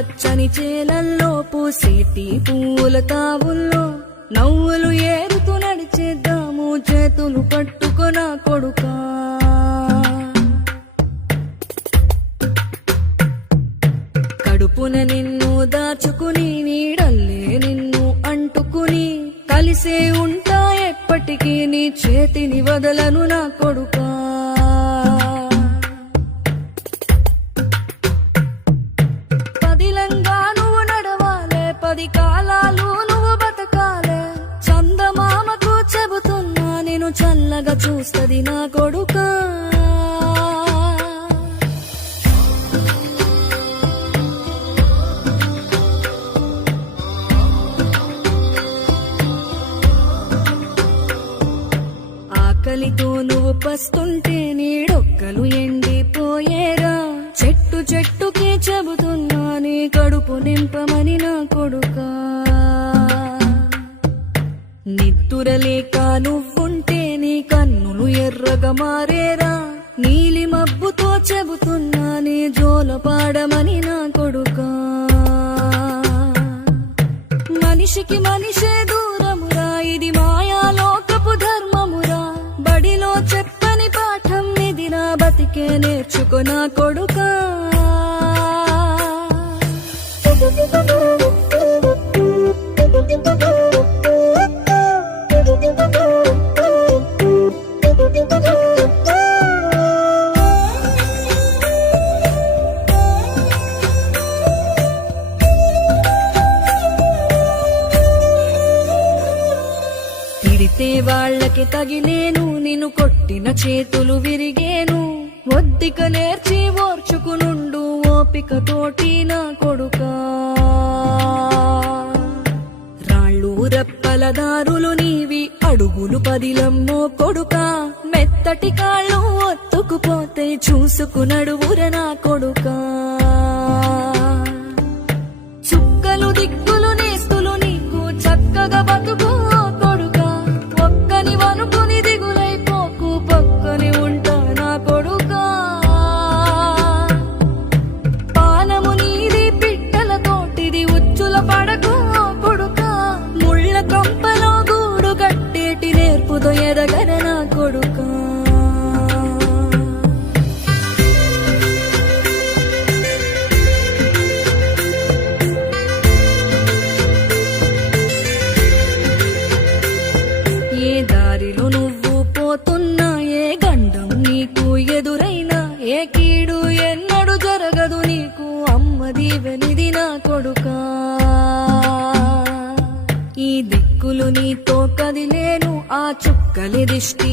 పచ్చని చేలల్లో పూసేటి పూల తావుల్లో నవ్వులు ఏరుతూ నడిచేద్దాము చేతులు పట్టుకొనా కొడుకా. కడుపున నిన్ను దాచుకుని నీడల్లే నిన్ను అంటుకుని కలిసే ఉంటా ఎప్పటికీ నీ చేతిని వదలను నా కొడుకా. పదిలంగా నువ్వు నడవాలే, 10 కాలాలు నువ్వు బతకాలే. చందమామకు చెబుతున్నా నేను చల్లగా చూస్తది నా కొడుకా. ఆకలితో నువ్వు పస్తుంటే నీడొక్కలు ఎండిపోయేరా. చెట్టు చెట్టుకే చెబుతున్నా నీ కడుపు నింపమని నా కొడుకా. నిద్దురలేక నువ్వుంటే నీ కన్నులు ఎర్రగా మారేరా. నీలి మబ్బుతో చెబుతున్నా నీ జోల పాడమని నా కొడుకా. మనిషికి మనిషే దూరమురా, ఇది మాయాలోకపు ధర్మమురా. బడిలో చెప్పని పాఠం ఇది నా బతికే నేర్చుకొనా కొడుకా. తిడితే వాళ్ళకి తగిలేను, నిన్ను కొట్టిన చేతులు విరిగేను. ఒద్దిక నేర్చి ఓర్చుకునుండు ఓపిక తోటి నా కొడుకా. రాళ్ళు రప్పల దారులు నీవి, అడుగులు పదిలమ్మో కొడుకా. మెత్తటి కాళ్ళు ఒత్తుకుపోతే చూసుకునడువుర నా కొడుకా. చుక్కలు దిక్కులు నేస్తులు నీకు చక్కగా బతుకు కొడుకా. ఒక్కని వనుకుని దిగులైపోకు, పక్కని ఉంటా నా కొడుకా. పానము నీది పిట్టల తోటిది, ఉచ్చుల పడకు కొడుకా. ముళ్ళ కంపలో గూడు కట్టేటి నేర్పుతో ఎదగర నా కొడుకా. ఏ దారిలో నువ్వు పోతున్నా, ఏ గండం నీకు ఎదురైనా, ఏ కీడు ఎన్నడు జరగదు నీకు అమ్మ దీవెనిది నా కొడుకా. ఈ దిక్కులు నీతో కదిలేను, ఆ చుక్కలి దిష్టి